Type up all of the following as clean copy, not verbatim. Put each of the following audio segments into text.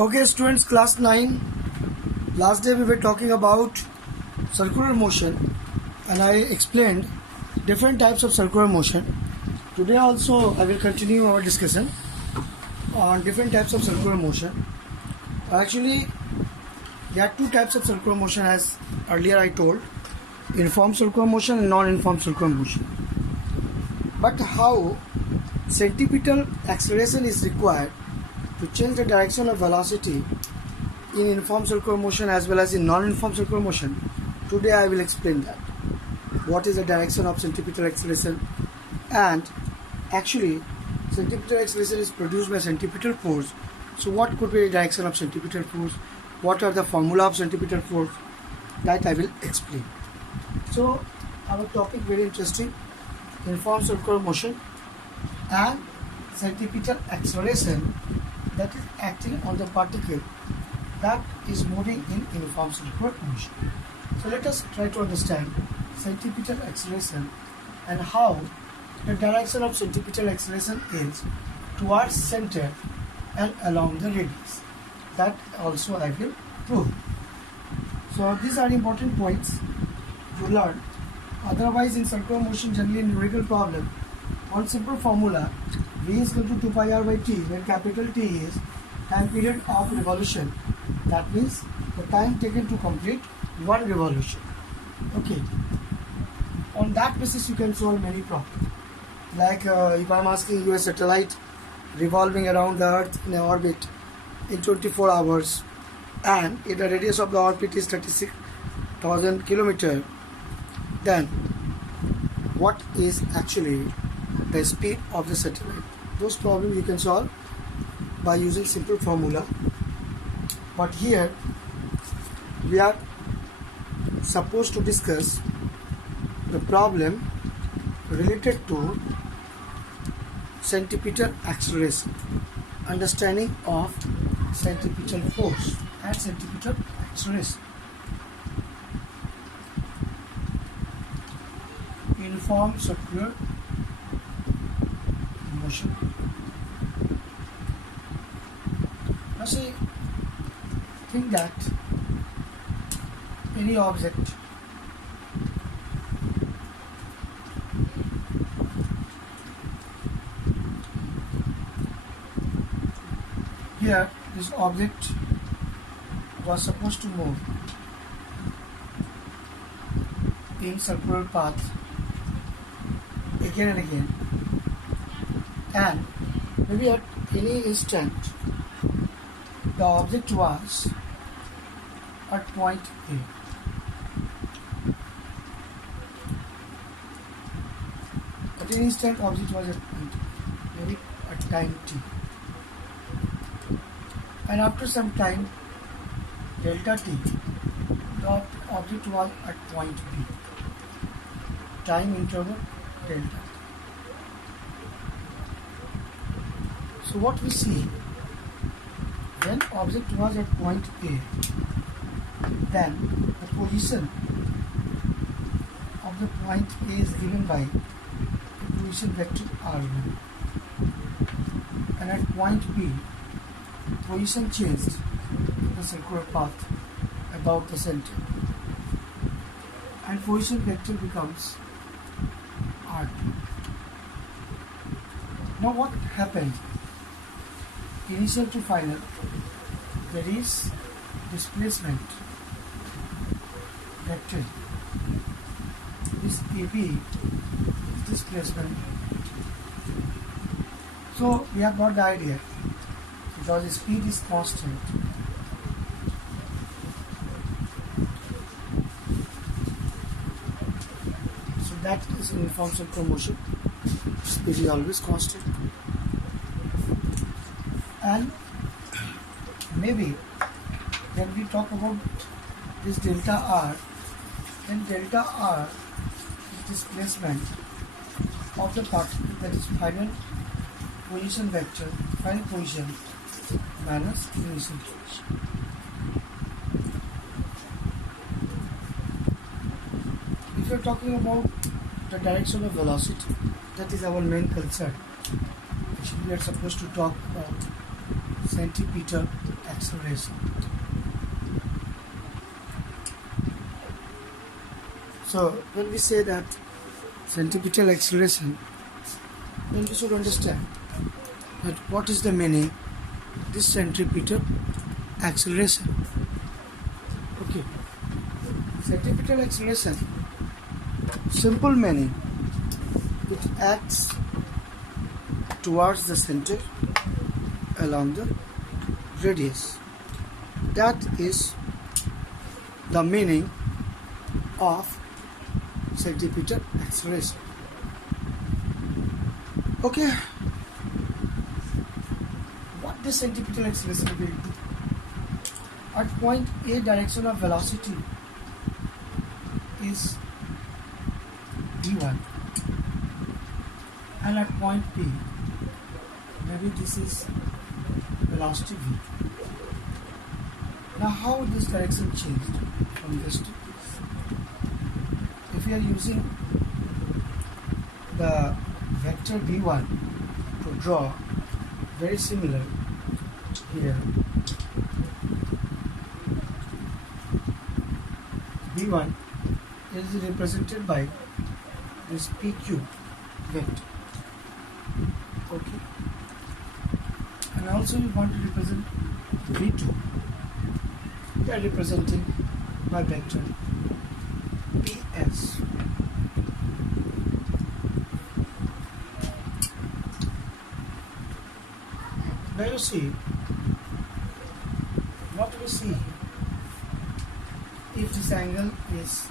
Okay, students, class 9. Last day we were talking about circular motion and I explained different types of circular motion. Today also I will continue our discussion on different types of circular motion. Actually, there are two types of circular motion as earlier I told: informed circular motion and non-informed circular motion. But how centripetal acceleration is required to change the direction of velocity in informed circular motion as well as in non-informed circular motion, today I will explain that. What is the direction of centripetal acceleration, and actually centripetal acceleration is produced by centripetal force. So what could be the direction of centripetal force? What are the formula of centripetal force? That I will explain. So our topic very interesting: informed circular motion and centripetal acceleration, that is acting on the particle that is moving in uniform circular motion. So let us try to understand centripetal acceleration and how the direction of centripetal acceleration is towards center and along the radius. That also I will prove. So these are important points to learn. Otherwise, in circular motion, generally in numerical problem, one simple formula: V is equal to 2 pi r by t, where capital T is time period of revolution. That means the time taken to complete one revolution. Okay. On that basis, you can solve many problems. Like if I am asking you a satellite revolving around the Earth in an orbit in 24 hours, and if the radius of the orbit is 36,000 kilometers, then what is actually the speed of the satellite? Those problems you can solve by using simple formula. But here we are supposed to discuss the problem related to centripetal acceleration, understanding of centripetal force and centripetal acceleration. Uniform circular motion. Now say, think that any object here, this object was supposed to move in circular path again and again, and maybe at any instant the object was at point A. At any instant object was at point A, maybe at time t, and after some time delta t, the object was at point B, time interval delta t. So what we see, when object was at point A, then the position of the point A is given by the position vector r1, and at point B, position changed in the circular path about the center, and position vector becomes r2. Now what happened? Initial to final, there is displacement vector. This AB is displacement. So we have got the idea, because the speed is constant. So that is uniform circular motion. Speed is always constant. And maybe when we talk about this delta r, then delta r is displacement of the particle, that is final position vector, final position minus initial position. If you are talking about the direction of velocity, that is our main concern. Actually, we are supposed to talk about centripetal acceleration. So when we say that centripetal acceleration, then we should understand that what is the meaning this centripetal acceleration. Okay, centripetal acceleration, simple meaning, it acts towards the center along the radius. That is the meaning of centripetal acceleration. Okay, what the centripetal acceleration will do? At point A, direction of velocity is v1, and at point P, maybe this is velocity v. Now how this direction changed from this to this? If we are using the vector v1 to draw, very similar here. v1 is represented by this pq vector. Okay, and also we want to represent v2. We are representing by vector ps. Now you see what we see here. If this angle is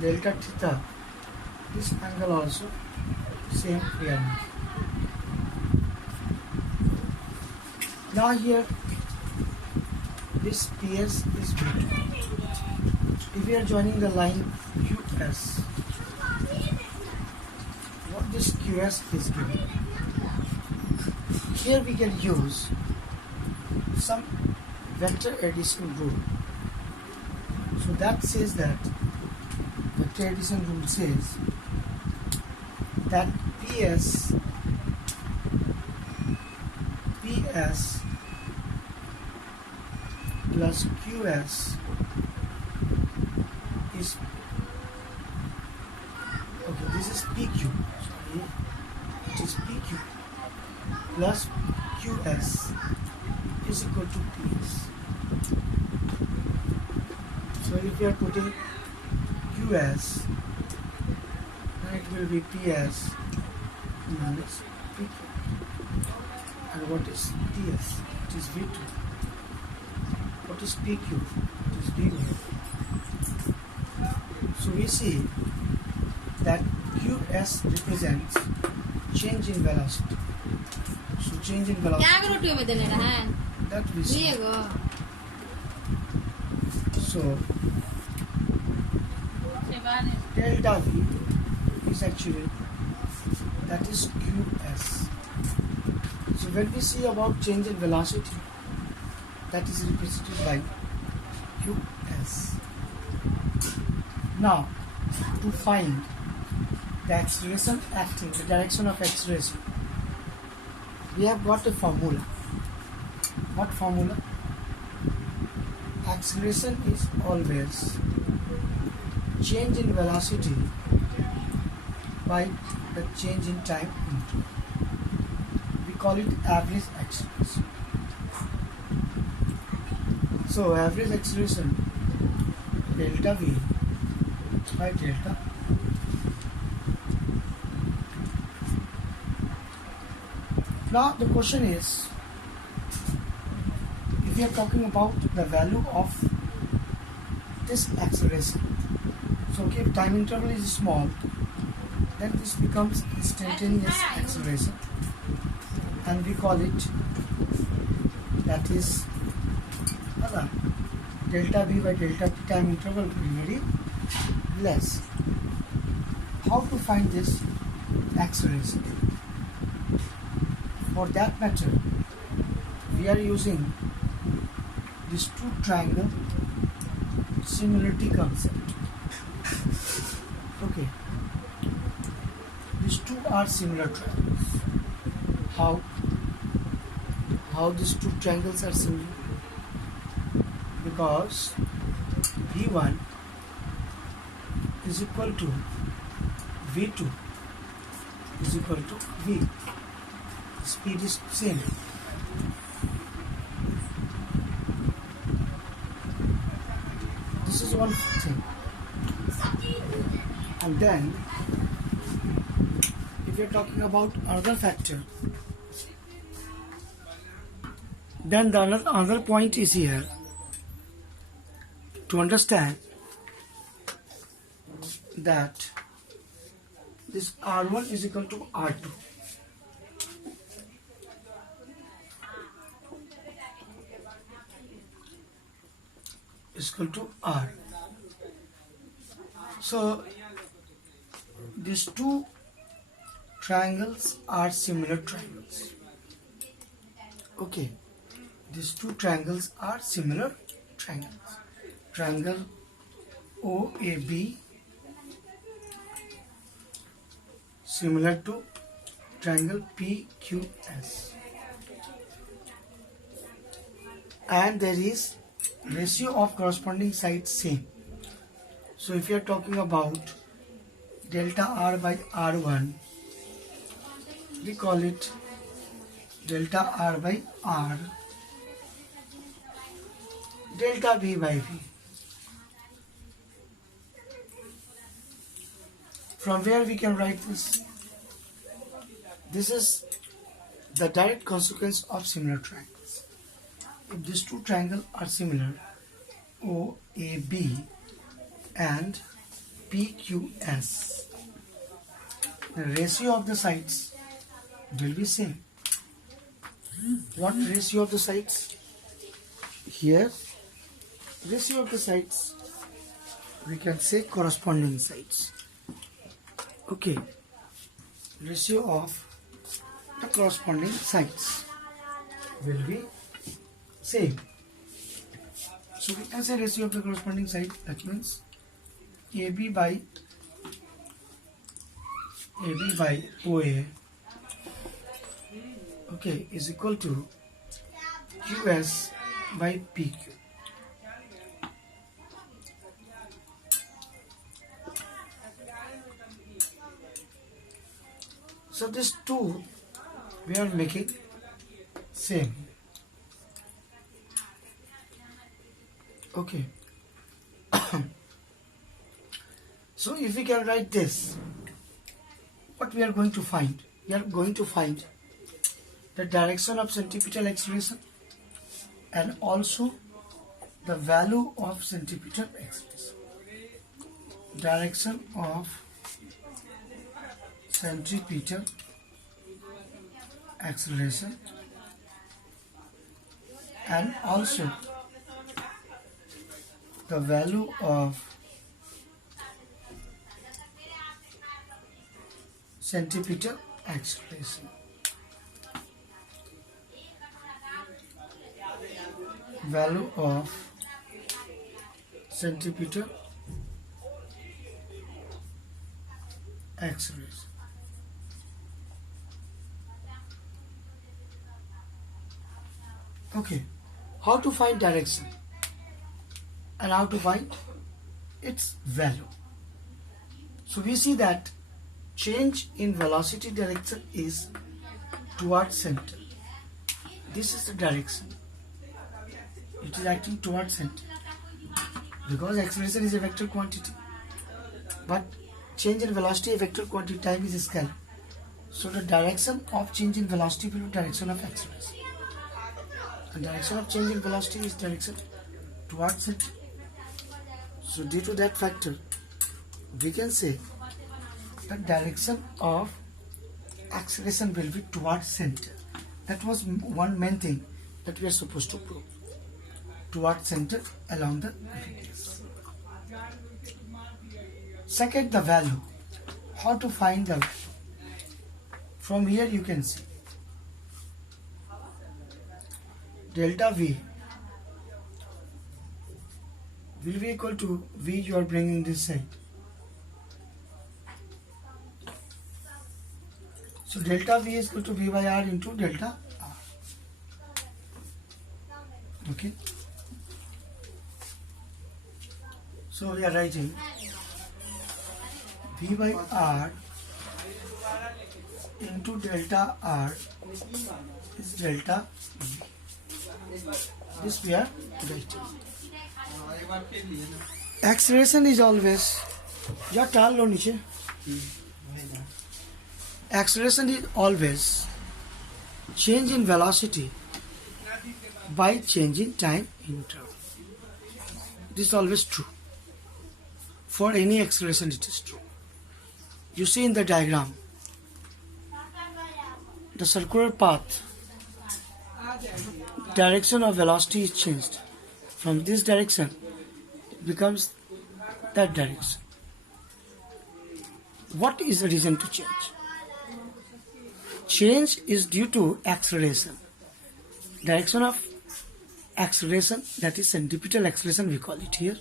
delta theta, this angle also same here. Now here this PS is V2. If we are joining the line QS, what this QS is given? Here we can use some vector addition rule. So that says that vector addition rule says that PS plus QS is, okay, this is PQ, sorry, it is PQ plus QS is equal to PS. So if we are putting QS, then it will be PS minus PQ. And what is PS? It is V2. What is PQ? It is V1. So we see that QS represents change in velocity. So change in velocity, that we see. So delta V is actually, that is QS. So when we see about change in velocity, that is represented by QS. Now to find the acceleration acting, the direction of acceleration, we have got a formula. What formula? Acceleration is always change in velocity by the change in time interval. We call it average acceleration. So average acceleration delta V by delta. Now the question is, if we are talking about the value of this acceleration, so if time interval is small, then this becomes instantaneous acceleration, and we call it, that is delta V by delta t, time interval will be very less. How to find this acceleration? For that matter, we are using this two triangle similarity concept. Okay, these two are similar triangles. How how these two triangles are similar? Because V1 is equal to V2 is equal to V. The speed is same. This is one thing. And then if you're talking about another factor, then the another point is here to understand that this R1 is equal to R2. Is equal to R. So these two triangles are similar triangles. Okay, these two triangles are similar triangles. Triangle OAB similar to triangle PQS, and there is ratio of corresponding sides same. So if you are talking about delta R by R1, we call it delta R by R, delta V by V. From where we can write this? This is the direct consequence of similar triangles. If these two triangles are similar, OAB and PQS, the ratio of the sides will be same. What ratio of the sides? Here, ratio of the sides, we can say corresponding sides. Okay, ratio of the corresponding sides will be same. So we can say ratio of the corresponding side, that means AB by OA, okay, is equal to QS by PQ. So these two we are making same. Okay. So if we can write this, what we are going to find? We are going to find the direction of centripetal acceleration and also the value of centripetal acceleration. Direction of centripetal acceleration and also the value of centripetal acceleration. Value of centripetal acceleration. Okay, how to find direction and how to find its value? So we see that change in velocity direction is towards center. This is the direction. It is acting towards center because acceleration is a vector quantity, but change in velocity, a vector quantity, time is a scalar. So the direction of change in velocity will be direction of acceleration. And direction of change in velocity is direction towards center. So due to that factor, we can say the direction of acceleration will be towards center. That was one main thing that we are supposed to prove. Towards center along the radius. Second, the value. How to find the value? From here you can see delta V will be equal to V you are bringing this side. So delta V is equal to V by R into delta R. Okay, so we are writing V by R into delta R is delta V. This we are writing. Acceleration is always acceleration is always change in velocity by changing time interval. This is always true. For any acceleration it is true. You see in the diagram, the circular path, direction of velocity is changed. From this direction, it becomes that direction. What is the reason to change? Change is due to acceleration. Direction of acceleration, that is centripetal acceleration we call it here.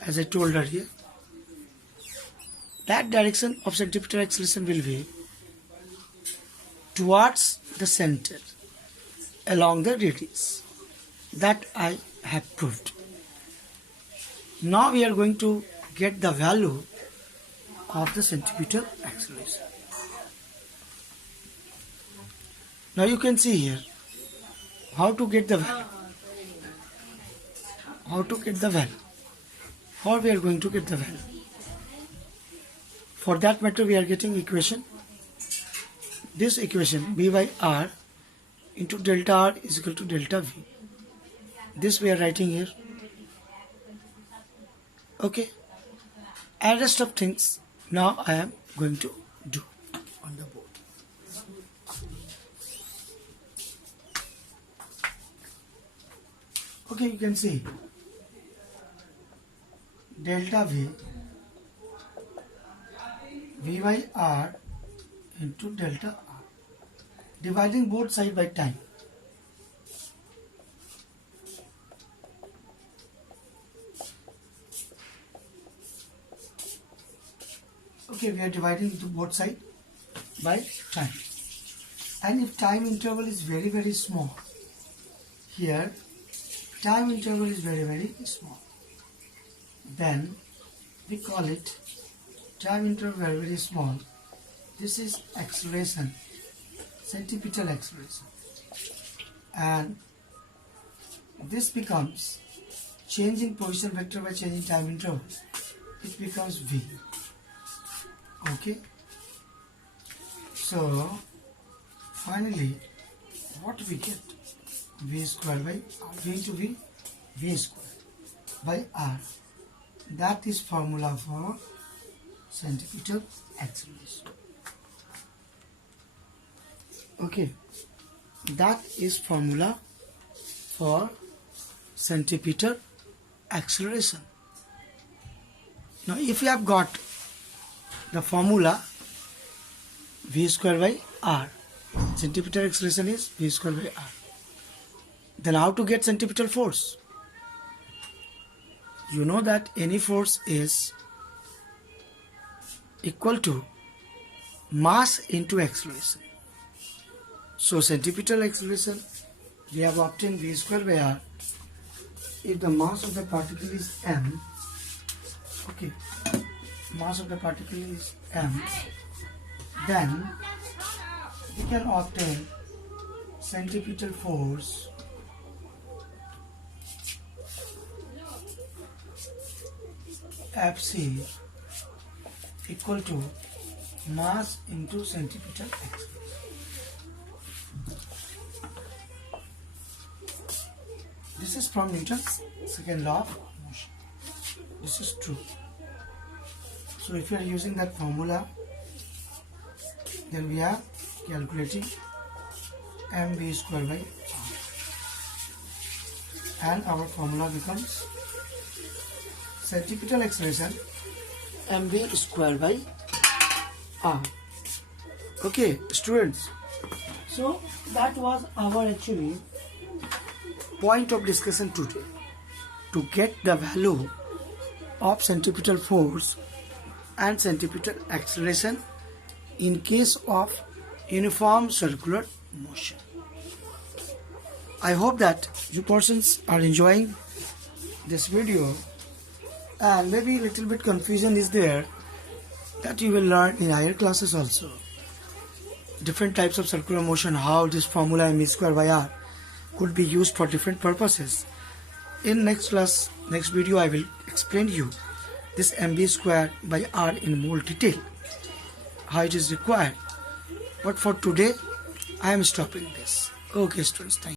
As I told earlier, that direction of centripetal acceleration will be towards the center along the radius. That I have proved. Now we are going to get the value of the centripetal acceleration. Now you can see here how to get the value. How to get the value. How we are going to get the value. For that matter, we are getting equation. This equation V by R into delta R is equal to delta V. This we are writing here. Okay. And rest of things now I am going to do on the board. Okay, you can see delta V by R into delta R, dividing both sides by time. Okay, we are dividing into both sides by time. And if time interval is very, very small, here time interval is very, very small, then we call it time interval very, very small. This is acceleration, centripetal acceleration. And this becomes change in position vector by changing time interval. It becomes V. Okay. So finally, what we get? V square by R. V into V, V square by R. That is formula for centripetal acceleration. Okay, that is formula for centripetal acceleration. Now if you have got the formula V square by R, centripetal acceleration is V square by R, then how to get centripetal force? You know that any force is equal to mass into acceleration. So centripetal acceleration, we have obtained V square by R. If the mass of the particle is m, okay, mass of the particle is m, then we can obtain centripetal force Fc equal to mass into centripetal acceleration. This is from Newton's second law of motion. This is true. So if you are using that formula, then we are calculating mv square by r, and our formula becomes centripetal acceleration mv square by r. Okay, students. So that was our actually point of discussion today, to get the value of centripetal force and centripetal acceleration in case of uniform circular motion. I hope that you persons are enjoying this video, and maybe little bit confusion is there that you will learn in higher classes also. Different types of circular motion, how this formula m square by r could be used for different purposes. In next class, next video, I will explain you this mv square by r in more detail, how it is required. But for today, I am stopping this. Okay, students, thank you.